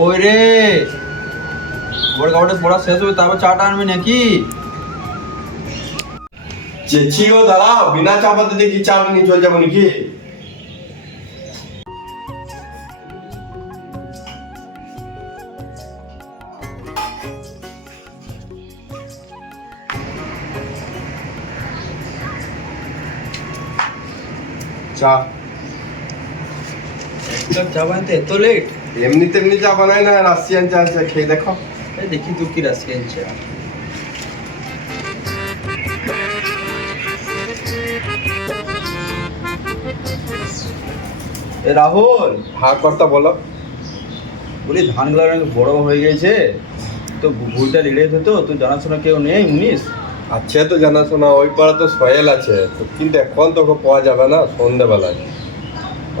ওই রে পড়া শেষ হবে, তারপর চাটা আনবি নাকি? চেঁচি গো দাঁড়াও বিনা চা পাতা কি চা নিয়ে চলে যাব নাকি? চা। চা বানাতে এত লেট এমনি তেমনি চা বানাই না রাশিয়ান চা আছে খেয়ে দেখো। দেখি তুই কি রাশিয়ান চা। এ রাহুল হ্যাঁ কর্তা বলো। বলি ধানগুলো অনেক বড় হয়ে গেছে। তো ভুলটা রেডি হতো তো জানাশোনা কেউ নেই মুনিশ? আছে তো জানাশোনা ওই পাড়া তো সয়েল আছে। তো কিন্তু এখন তো ওকে পাওয়া যাবে না সন্ধ্যেবেলায়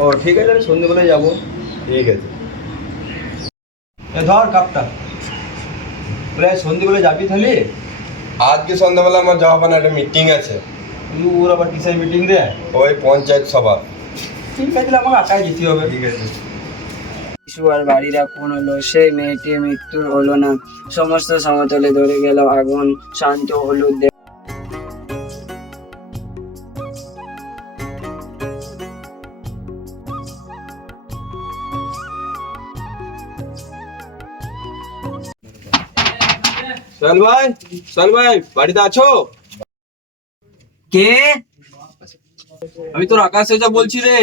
ও ঠিক আছে আমি সন্ধ্যেবেলায় যাব। ঠিক আছে। এ ধর কাপটা। বলে সন্ধ্যেবেলায় যাবি তাহলে? আজকে সন্ধ্যাবেলা আমার যাওয়া হবে না একটা মিটিং আছে। তুই ওর আবার কিসের মিটিং রে? ওই পঞ্চায়েত সভা। ঠিক আছে তাহলে আমাকে আটাই যেতে হবে। ঠিক আছে। শিশুয়ার বাড়ির এখন হলো সেই মেয়েটির মৃত্যুর হলো না। সমস্ত সমতলে ধরে গেল আগুন শান্ত হলুদ সোহেল ভাই সোহেল ভাই বাড়িতে আছো? কে? আমি তোর আকাশ যা বলছি রে।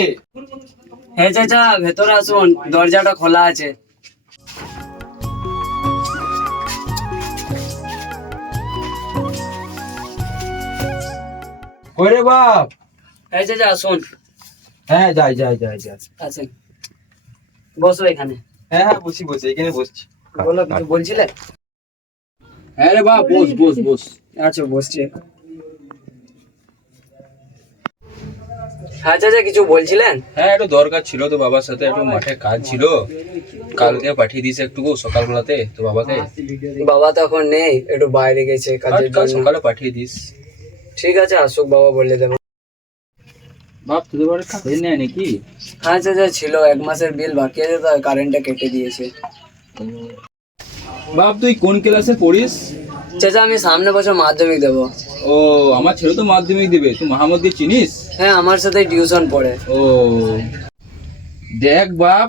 হ্যাঁ চাচা ভেতরে আসুন দরজাটা খোলা আছে। কই রে বাপ? হ্যাঁ চাচা আসুন। হ্যাঁ যাই যাই যাই যাই। আছেন। বসো এখানে। হ্যাঁ হ্যাঁ বসি বসি এখানে বসছি। বলো কিছু বলছিলে? হ্যাঁ রে বাপ বস বস বস। আচ্ছা বসছি। হ্যাঁ চাচা কিছু বলছিলেন? হ্যাঁ একটু দরকার ছিল তো বাবার সাথে একটু মাঠে কাজ ছিল। কালকে পাঠিয়ে দিস একটু সকালবেলাতে তো বাবাকে। বাবা তো এখন নেই একটু বাইরে গেছে কাজের কাল জন্য। সকালে পাঠিয়ে দিস। ঠিক আছে আসুক বাবা বলে দেবো। বাপ তোদের বাড়ি কাজে নেয় নাকি? হ্যাঁ চাচা ছিল এক মাসের বিল বাকি আছে তো কারেন্টটা কেটে দিয়েছে। বাপ তুই কোন ক্লাসে পড়িস? চাচা আমি সামনে বছর মাধ্যমিক দেবো। ও আমার ছেলে তো মাধ্যমিক দেবে। তুই মাহমুদকে চিনিস? হ্যাঁ আমার সাথে টিউশন পড়ে। ও দেখ বাপ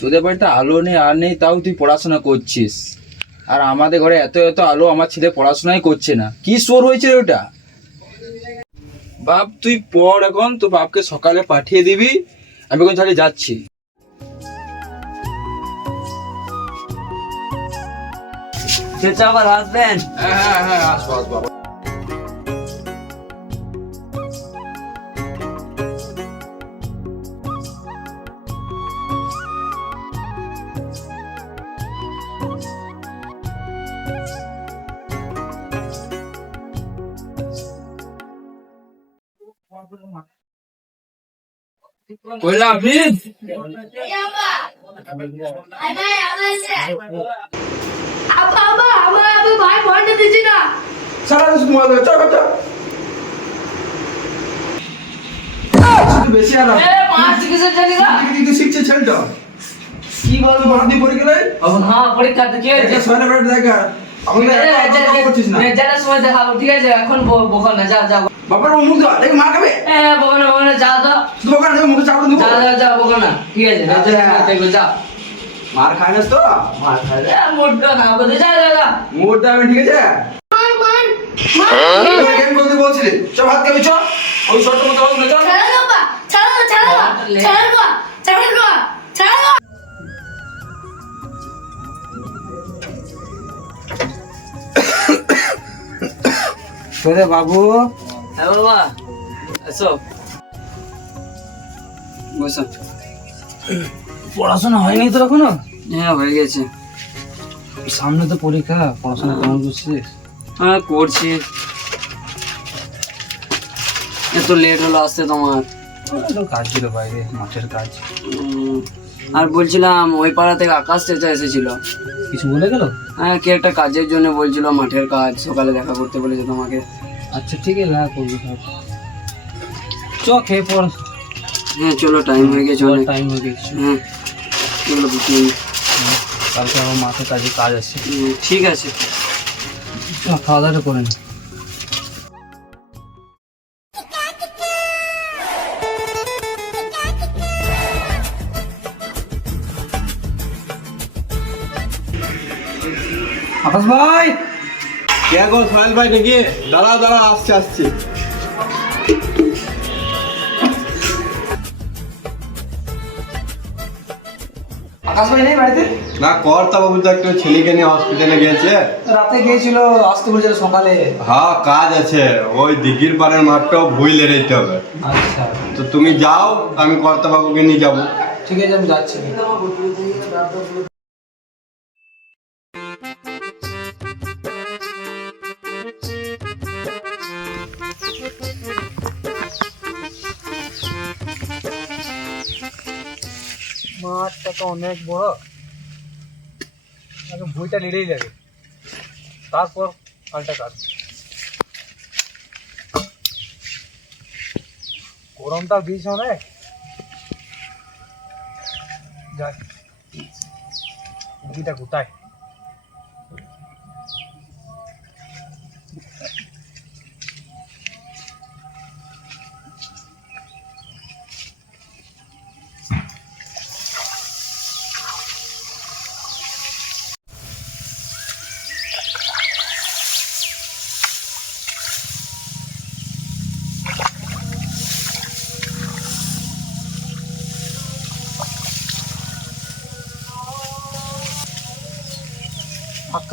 তোদের বাড়িতে আলো নেই আর নেই তাও তুই পড়াশোনা করছিস। আর আমাদের ঘরে এত এত আলো আমার ছেলে পড়াশোনাই করছে না। কি সোর হয়েছে রে ওটা? বাপ তুই পড় এখন তো বাপকে সকালে পাঠিয়ে দিবি আমি এখন তাহলে যাচ্ছি। চাচা আবার আসবেন হ্যাঁ হ্যাঁ হ্যাঁ আসব আসব কইলা আপনি আব্বা আব্বা আমার আমি ভাই ফোনটা দিছি না। সারা কিছু তোমার চল চল। চল বেশি আর এ পাঁচ কিসের জানি না কিন্তু শিখছে ছেলেটা। কি বলতো বাদি পড়ে হ্যাঁ পরীক্ষা তো কি হয়েছে? সোহেল বেড়ে দেখা। আমাকে এত করছিস না। যারা সময় দেখাবো ঠিক আছে? এখন বকল না যা যা। বাবার মুখ দাও দেখে মা খাবে? এ বকল না বকল না যা তো তুই ওখানে মুখে চাপড় দিব যা যা যা না। ঠিক আছে যা। মার খাই না তো? মার এ মোটটা খাব যা যা যা মোর দামে ঠিক আছে? মান মান তুই কেন করতে বলছিলি? চ ভাত খাবি চ ওই শর্ট মতো না ছাড়া ছাড়া ছাড়া ছাড়া ছাড়া ছাড়া বাবু। হ্যাঁ বাবা। এসো। বসো। পড়াশোনা হয়নি তো এখনও? হ্যাঁ হয়ে গেছে। সামনে তো পরীক্ষা পড়াশোনা কেমন করছিস হ্যাঁ করছি এত লেট হলো আসতে তোমার। কাজ ছিল বাইরে মাঠের কাজ। আর বলছিলাম ওই পাড়া থেকে আকাশ চেঁচা এসেছিল। কিছু বলে গেল? হ্যাঁ কে একটা কাজের জন্য বলছিল মাঠের কাজ সকালে দেখা করতে বলেছে তোমাকে। আচ্ছা ঠিক আছে হ্যাঁ করব চ খেয়ে পড়। হ্যাঁ চলো টাইম হয়ে গেছে টাইম হয়ে গেছে। হ্যাঁ। কালকে আমার মাঠে কাজে কাজ আছে। ঠিক আছে। খাওয়া দাওয়াটা করে নি। আকাশ ভাই! কে গো সোহেল ভাই নাকি? দাঁড়াও দাঁড়াও আসছে আসছে। আকাশ ভাই নেই বাড়িতে? না কর্তা বাবু তো একটু ছেলেকে নিয়ে হসপিটালে গিয়েছে। রাতে গিয়েছিল আসতে বলেছিল সকালে। হ্যাঁ কাজ আছে। ওই দিঘির পাড়ের মাঠটাও ভুইলে রেখতে হবে। আচ্ছা। তো তুমি যাও আমি কর্তা বাবুকে নিয়ে যাব। ঠিক আছে আমি যাচ্ছি। তো অনেক বড়। আগে বইটা নিলেই লাগে। তারপর পাল্টা কাজ গরমটা বিষ অনেক। যাক মুরগিটা গোটায়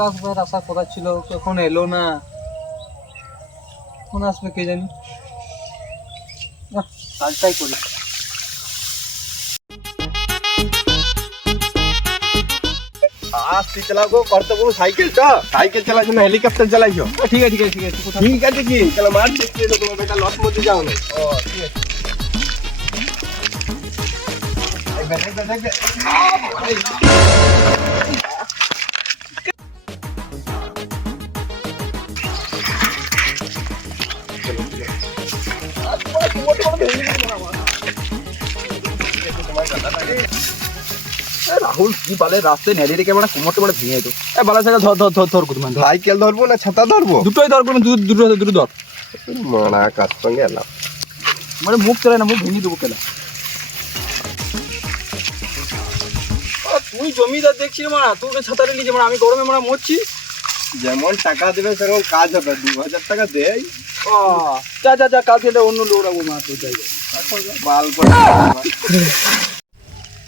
আকাশ ভাইয়ের আসার কথা ছিল এখন এলো না? কখন আসবে কে জানি? কাজটাই করি। আসতে চালাও গো কর্তা বাবু সাইকেলটা সাইকেল চালাইছো না হেলিকপ্টার চালাইছো? ঠিক আছে ঠিক আছে ঠিক আছে ঠিক আছে কি? তাহলে মার দেখতে তোমার বেটা লস মধ্যে যাও না। ও ঠিক আছে। দেখবে দেখবে দেখবে রাহুল কি বলে রাস্তায় নেড়ে রেখে মানে কোমরটা বড় ভেঙে যেত এ বালা সাইকেল ধর ধর ধর ধর করুন সাইকেল ধরবো না ছাতা ধরবো? দুটোই ধর করুন দুটো দুটো দুটো ধর। মানা কাজ সঙ্গে এলাম? মানে মুখ চলে না মুখ ভেঙে দেবো কেলা? তুই জমিদার দেখছিস মারা তোকে ছাতারে নিচে মানে আমি গরমে মারা মরছি। যেমন টাকা দেবে সেরকম কাজ হবে। দু হাজার টাকা দেয় যা যা যা কালকে এটা অন্য লোক রাখব মা তোর জায়গায়। বাল করে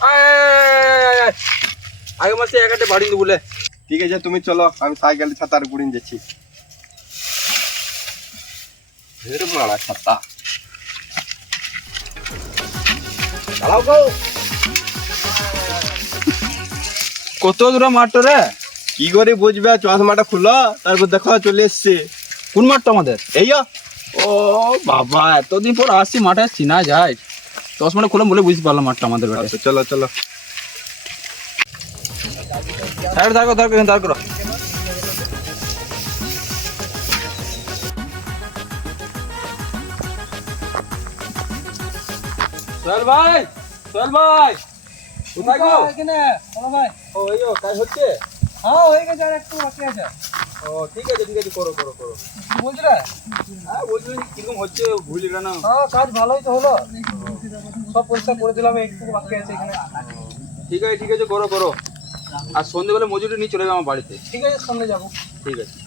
আয়, আয়, আয়, আয়। আগে মাসে এক একটা বাড়ি বলে ঠিক আছে তুমি চলো আমি সাইকেল ছাতার উপরে যাচ্ছি। ফের মারা ছাতা। চালাও গো। কত দূরে মাঠটা রে? কি করে বুঝবে? চশমাটা খুলো তারপর দেখো চলে এসছে। কোন মাঠটা আমাদের? এই যো। ও বাবা এতদিন পর আসছি মাঠে চিনা যায়। চশমাটা খুলে বলে বুঝতে পারলাম মাঠটা আমাদের আচ্ছা চলো চলো। সাইড দাঁড় করো দাঁড় করো দাঁড় করো। সোহেল ভাই সোহেল ভাই কোথায় গো? এখানে? ভাই। ও এই কাজ হচ্ছে? হ্যাঁ হয়ে গেছে আর একটু বাকি আছে। ও ঠিক আছে ঠিক আছে করো করো করো। কি হ্যাঁ বলছিলাম কীরকম হচ্ছে ভুলি না হ্যাঁ কাজ ভালোই তো হলো। সব পরিষ্কার করে দিলাম একটু বাকি আছে এখানে। ঠিক আছে ঠিক আছে করো করো। আর সন্ধ্যেবেলা মজুরি নিয়ে চলে যাব আমার বাড়িতে। ঠিক আছে সামনে যাব। ঠিক আছে।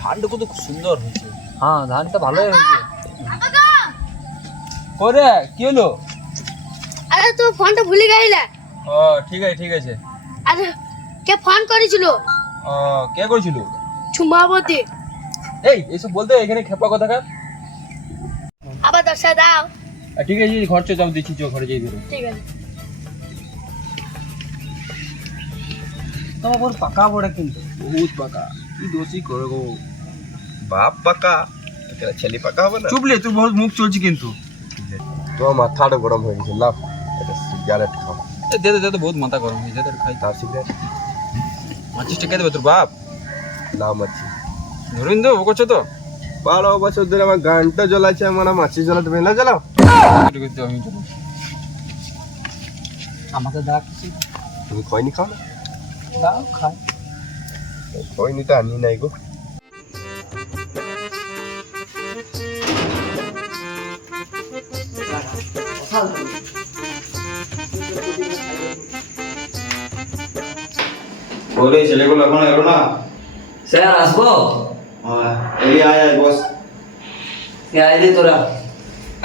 ধানটা কত সুন্দর হয়েছে। হ্যাঁ ধানটা ভালোই হয়েছে। করে কি হলো? আরে তো ফোনটা ভুলে গেলে ও ঠিক আছে ঠিক আছে। আরে কে ফোন করেছিল? ও কে করেছিল? চুমাবতী এই এসব বলতে এখানে খেপা কথা কার আবার দশটা দাও। ঠিক আছে ঘর চো আমি দিচ্ছি চো ঘরে যাই ধরো। ঠিক আছে। তোমার পুরো পাকা পড়ে কিন্তু। বহুত পাকা। কি দোষী করে গো। বাপ পাকা ছেলে পাকা হবে না। চুপলে তুই বহুত মুখ চলছি কিন্তু। তোমার মাথাটা গরম হয়ে গেছে লাভ এটা সিগারেট খাও দে দে দে দে, বহুত মাথা গরম হয়ে যায় খাই। তার সিগারেট মাছিস টেকে দেবে তোর বাপ? লাভ আছে ধরুন তো ও করছ তো? বারো বছর ধরে আমার গানটা জ্বলাচ্ছে আমার মাছি জ্বলাতে পারি না জ্বালাও। আমি। আমাকে দাও কিছু তুমি খয়নি খাও না? দাও খাই। খয়নি তো আনি নাই গো। বলে ছেলেগুলো এখন এলো না। স্যার আসব? হ্যাঁ, এই আয় আয় বস। আয় রে তোরা।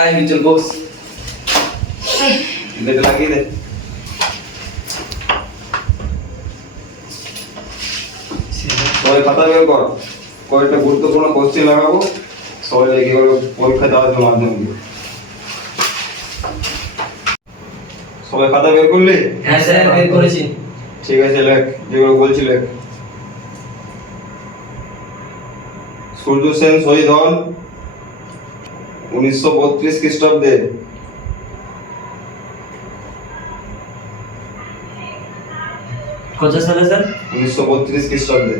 আয় চল বস। গেটে লাগিয়ে দে। সবাই খাতা বের কর। কয়েকটা গুরুত্বপূর্ণ কোশ্চেন লাগাবো। সবাই লেগে গেল পরীক্ষা দেওয়ার জন্য মাধ্যম দিয়ে সবাই খাতা বের করলি? হ্যাঁ স্যার বের করেছি। ঠিক আছে লেখ। যেগুলো বলছি লেখ। সূর্য সেন শহীদ হন উনিশশো বত্রিশ খ্রিস্টাব্দে। কত সালে স্যার উনিশশো বত্রিশ খ্রিস্টাব্দে।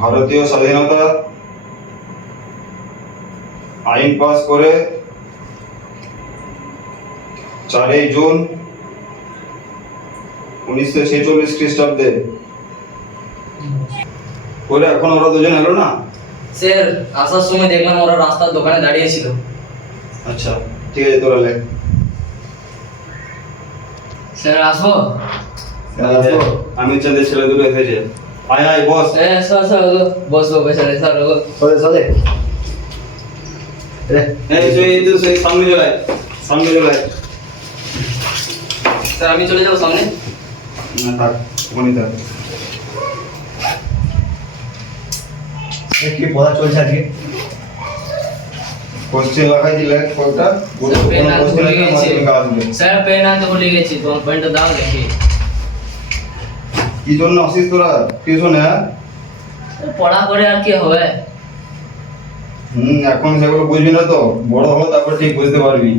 ভারতীয় স্বাধীনতা আইন পাস করে চারই জুন উনিশশো ছেচল্লিশ খ্রিস্টাব্দে। করে এখন ওরা দুজন এলো না? স্যার আসার সময় দেখলাম ওরা রাস্তার দোকানে দাঁড়িয়েছিল। আচ্ছা ঠিক আছে তোরা লেখ। স্যার আসব আসব আমি চাঁদের ছেলে দুটো এসেছে। আয় আয় বস। হ্যাঁ স্যার স্যার আমি চলে যাব সামনে। না থাক ওখানেই থাক। কি পড়া চলছে আজকে? কোশ্চেন লাগাই দিলে কয়েকটা পেন কোশ্চেন ভুলে গেছি। আসবে স্যার পেন আনতে ভুলে গেছি তোমার পেনটা দাও দেখি। কি জন্য আসিস তোরা? টিউশনে হ্যাঁ? পড়া করে আর কি হবে? হুম এখন সেগুলো বুঝবি না তো। বড় হব তারপর ঠিক বুঝতে পারবি।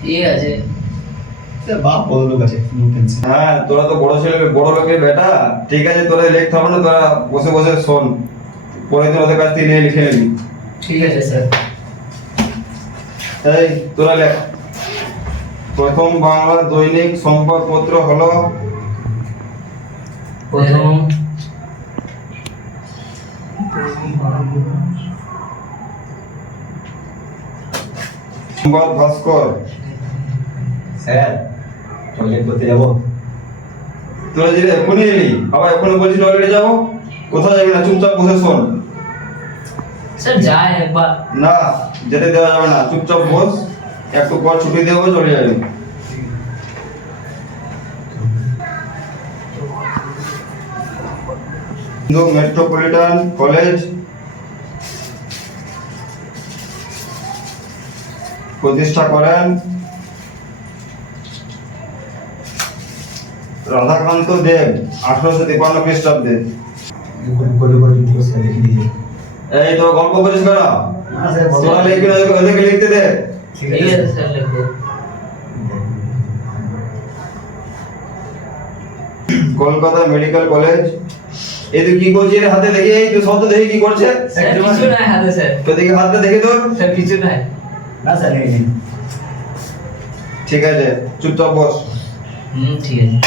ঠিক আছে? বাপ বড় লোক আছে হ্যাঁ তোরা তো বড় ছেলে বড় লোকের বেটা। ঠিক আছে তোরা লিখতে হবে না তোরা বসে বসে শোন। পরে তোর ওদের কাছ থেকে নিয়ে লিখে নিবি। ঠিক আছে স্যার। এই তোরা লেখ। প্রথম বাংলা দৈনিক সংবাদপত্র হলো? প্রথম। সংবাদ ভাস্কর। স্যার টয়লেট করতে যাব? তোরা যদি এখনই এলি। আবার এখনই বলছি টয়লেটে যাব। কোথাও যাবি না চুপচাপ বসে শোন। স্যার যাই একবার। না যেতে দেওয়া যাবে না। চুপচাপ বস একটু পর ছুটি দেবো চলে যাবে। হিন্দু মেট্রোপলিটন কলেজ প্রতিষ্ঠা করেন রাধাকান্ত দেব আঠারোশো তিপ্পান্ন খ্রিস্টাব্দে। এই তো গল্প করিস কেন তোরা লিখবি না ওদেরকে লিখতে দে। Kolkata medical college. এই তুই কি করছিস হাতে দেখি? এই তুই শব্দ দেখি কি করছে। কিছু নাই হাতে স্যার। তো দেখি হাতটা দেখি তোর স্যার কিছু নাই। না স্যার ঠিক আছে চুপচাপ বস। হুম ঠিক আছে।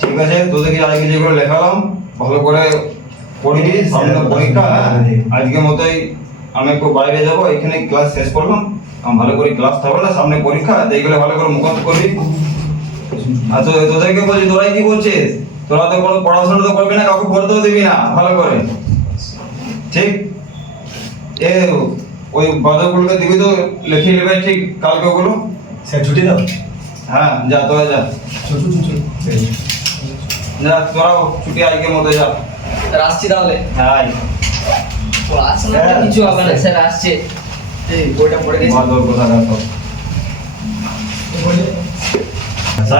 ঠিক আছে তোদেরকে আজকে যেগুলো লেখালাম? ভালো করে পড়বি সামনে পরীক্ষা। হ্যাঁ? আজকে মতোই আমি একটু বাইরে যাব এখানে ক্লাস শেষ করলাম। ভালো করে ক্লাস থাকবে না সামনে পরীক্ষা এইগুলো ভালো করে মুখস্থ করবি। আর তো তোদেরকে বলছি তোরাই কি বলছিস? তোরা তো কোনো পড়াশোনা তো করবি না কাউকে পড়তেও দিবি না ভালো করে। ঠিক? এ ওই বাজারগুলোকে দিবি তো লিখে নেবে ঠিক কালকে ওগুলো? স্যার ছুটি দাও। হ্যাঁ যা তোরা যা। যা তোরাও ছুটি আজকে মতো যা। স্যার আসছি তাহলে। হ্যাঁ। পড়াশোনা কিছু হবে না স্যার আসছে। এই বইটা পড়ে গেছি। বাদর কথা রাখো? আচ্ছা,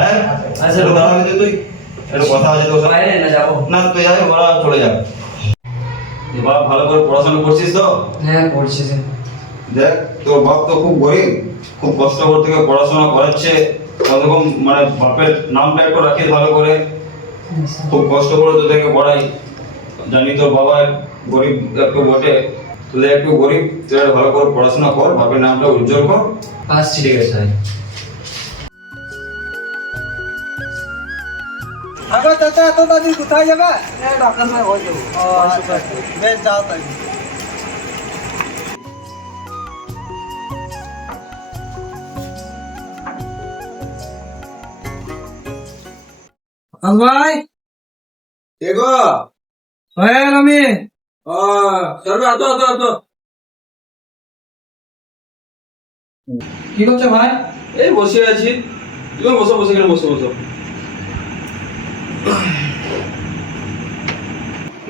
একটু তুই একটু কথা আছে সাথে বাইরে না যাব। না তুই যাবি ওরা চলে যাবে। এবার ভালো করে পড়াশোনা করছিস তো? হ্যাঁ পড়ছি দেখ তোর বাপ তো খুব গরিব খুব কষ্ট করে থেকে পড়াশোনা করাচ্ছে। ওরকম মানে বাপের নামটা একটু রাখিস ভালো করে। খুব কষ্ট করে তোদেরকে পড়াই। জানি তোর বাবা গরিব একটু বটে। তোদের একটু গরিব তুই ভালো করে পড়াশোনা কর বাপের নামটা উজ্জ্বল কর। আসছি ঠিক আছে। আবার চাচা এত দাদি কোথায় যাবে? ডাক্তার সাহেব হয়ে যাব বেশ যাও তাই ভাই? এগো হয়ে আমি ও চলবে আতো আতো আতো কি করছ ভাই? এই বসে আছি। তুমি বসো বসে গেলে বসো বসো।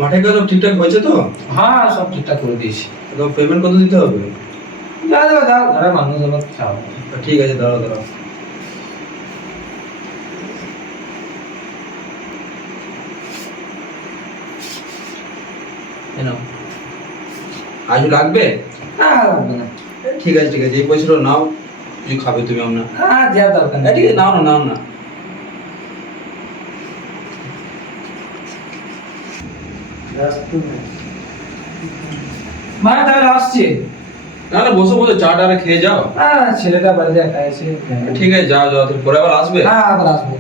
মাঠে ঠিকঠাক হয়েছে তো? হ্যাঁ সব ঠিকঠাক করে দিয়েছি। তো পেমেন্ট কত দিতে হবে? যা দেবে দাও ঘরে মানুষ আবার খাও ঠিক আছে দাঁড়াও দাঁড়াও। আজ লাগবে? হ্যাঁ লাগবে না। ঠিক আছে ঠিক আছে এই পয়সাটা নাও। কিছু খাবে তুমি আপনার হ্যাঁ দেওয়ার দরকার ঠিক আছে নাও না নাও না। মানে তাহলে আসছি। না না বসো বসো চাটা আর খেয়ে যাও। হ্যাঁ ছেলেটা বাড়িতে একা এসে ঠিক আছে যাও যাও তুমি পরে আবার আসবে? হ্যাঁ আবার আসব।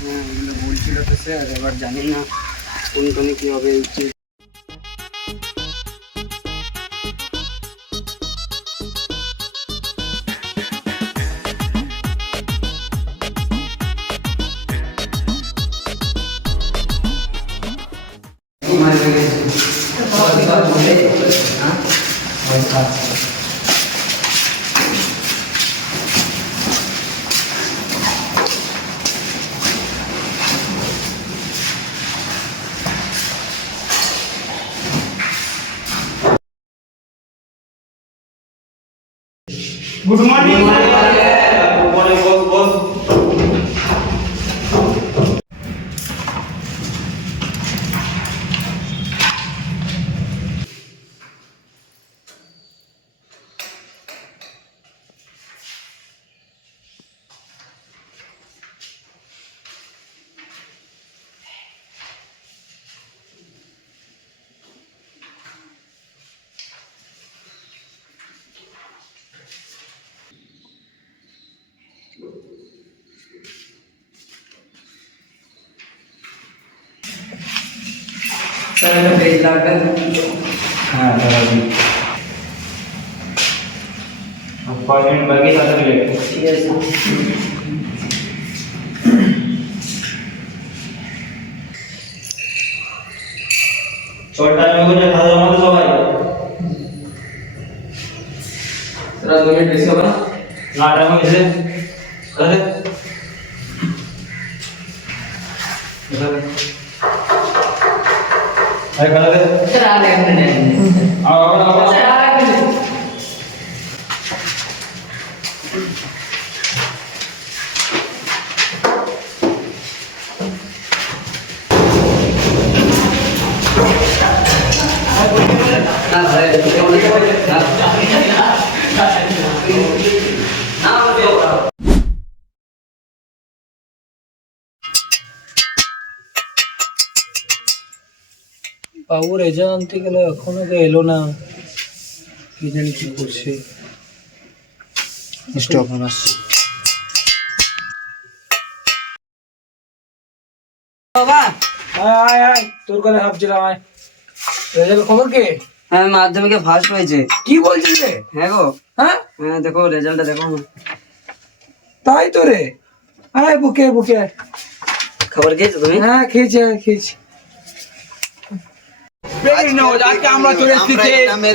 হ্যাঁ ওগুলো বলছিল তো স্যার এবার জানি না কোন কোন কি হবে Thank you. স্যার একটা পেজ লাগবে হ্যাঁ দাদা পাঁচ মিনিট বাকি তাতে মিলে ঠিক আছে চল টাইম হয়ে গেছে খাওয়া দাওয়া সবাই সেটা দু মিনিট বেশি হবে না না টাইম হয়ে বাবু রেজাল্ট আনতে গেল এখনও তো এলো না। কি জানি কি করছে। স্টপ আসছে বাবা। আয় আয় তোর কথা ভাবছিলাম আয়। রেজাল্ট খবর কে? হ্যাঁ মাধ্যমিকে ফার্স্ট হয়েছে কি বলছিস রে? হ্যাঁ গো। হ্যাঁ? হ্যাঁ দেখো রেজাল্টটা দেখো তাই তো রে। আয় বুকে বুকে। আয়। খবর খেয়েছো তুমি? হ্যাঁ খেয়েছি আয়, খেয়েছি। আজকে আমরা চলে এসেছি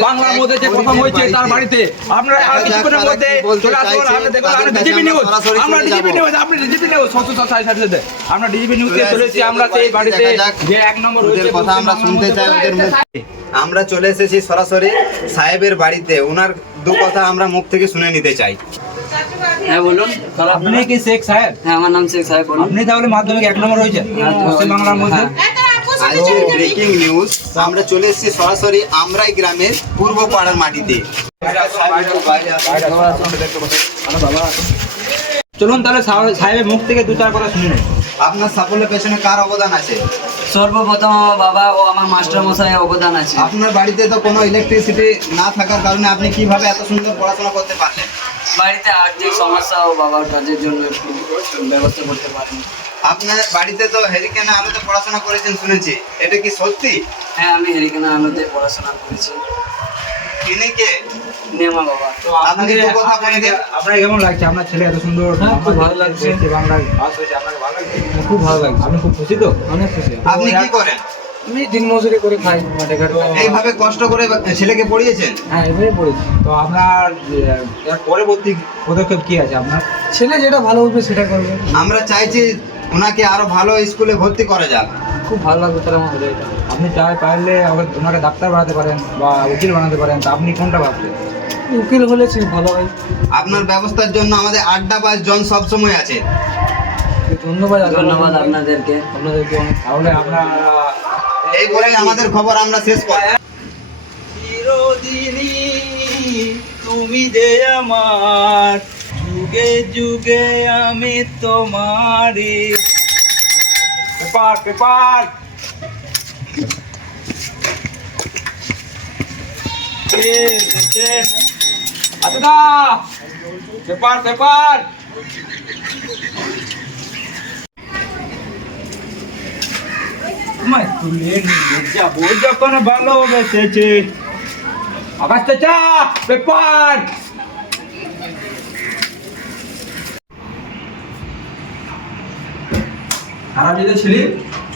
বাংলার মধ্যে যে প্রথম হয়েছে তার বাড়িতে। আপনারা আর কিছুক্ষণের মধ্যে চলে আসুন আমরা দেখুন আমরা ডিজিপি নিউজ আমরা ডিজিপি নিউজ আপনি ডিজিপি নিউজ সত্য সাথে সাথে সাথে আমরা ডিজিপি নিউজে চলে এসেছি আমরা সেই বাড়িতে যে এক নম্বর হয়েছে কথা আমরা শুনতে চাই আমরা চলে এসেছি সরাসরি সাহেবের বাড়িতে ওনার দু কথা আমরা মুখ থেকে শুনে নিতে চাই। হ্যাঁ বলুন। আপনি কি শেখ সাহেব? হ্যাঁ আমার নাম শেখ সাহেব বলুন। আপনি তাহলে মাধ্যমিক এক নম্বর হয়েছে পশ্চিম বাংলার মধ্যে? আজকের ব্রেকিং নিউজ আমরা চলে এসেছি সরাসরি আমরাই গ্রামের পূর্ব পাড়ার মাটিতে। চলুন তাহলে সাহেব- সাহেবের মুখ থেকে দু চার কথা শুনে নেই। আপনার সাফল্যের পেছনে কার অবদান আছে? সর্বপ্রথম আমার বাবা ও আমার মাস্টার মশাই অবদান আছে। আপনার বাড়িতে তো কোনো ইলেকট্রিসিটি না থাকার কারণে আপনি কীভাবে এত সুন্দর পড়াশোনা করতে পারলেন? বাড়িতে আর্থিক সমস্যা ও বাবার কাজের জন্য একটু ব্যবস্থা করতে পারেন। আপনার বাড়িতে তো হেরিকেনে আলোতে পড়াশোনা করেছেন শুনেছি। এটা কি সত্যি? হ্যাঁ আমি হেরিকেনা আলোতে পড়াশোনা করেছি। তিনি কে? বলে আপনার কেমন লাগছে? আপনার ছেলে এত সুন্দর ভালো লাগছে। ভালো লাগছে খুব ভালো লাগছে। আপনি খুব খুশি তো? অনেক খুশি। আপনি কি করেন? আমি দিন মজুরি করে খাই। মাঠে ঘাটে এইভাবে কষ্ট করে ছেলেকে পড়িয়েছেন? হ্যাঁ পড়েছি। তো আপনার পরবর্তী পদক্ষেপ কি আছে আপনার? ছেলে যেটা ভালো বুঝবে সেটা করবে। আমরা চাইছি ওনাকে আরও ভালো স্কুলে ভর্তি করা যাক। খুব ভালো লাগবে তাহলে আমার আপনি চাই পারলে ওকে ওনাকে ডাক্তার বানাতে পারেন বা উকিল বানাতে পারেন। তা আপনি কোনটা ভাবছেন? উকিল হলে ভালো হয়। আপনার ব্যবস্থার জন্য আমাদের আড্ডা বাস জন সব সময় আছে। ধন্যবাদ ধন্যবাদ আপনাদেরকে। আপনাদেরকে তাহলে আপনার এই বলে আমাদের খবর আমরা শেষ করি চিরদিনই তুমি যে আমার যুগে যুগে আমি তোমারই। Paper paper. আচ্ছা পেপার পেপার তোমায় তুলে নিয়ে যাব যখন ভালোবেসেছে আকাশ চাচা পেপার খারাপ যেতে ছিলি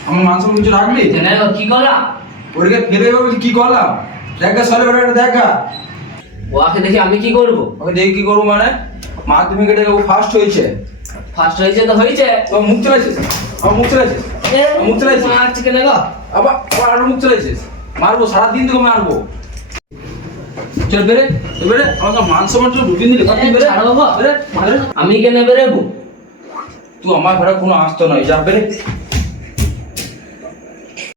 আমার মাংস কিছু রাখলি কি করলাম ওদিকে ফেলে বলছি কি করলাম দেখা সরে বেড়ে দেখা ওকে দেখি আমি কি করব? ওকে দেখি কি করব মানে? মাধ্যমিকে দেখে ও ফার্স্ট হয়েছে। ফার্স্ট হয়েছে তো হয়েছে। তো মুখ চলেছিস আমার মুখ চলেছিস মুখ চলেছিস মারছি কেন গো আবার আবার আরও মুখ চলেছে। মারবো সারাদিন তোকে মারবো। চল বেরে বেরে। আমাকে মাংস মাংস ঢুকিয়ে দিলি। তুই বেরে ছাড়ো বাবা। বেরে আমি কেন বেরেবো? তুই আমার ঘরে কোনো আসতো নয় যা বেরে।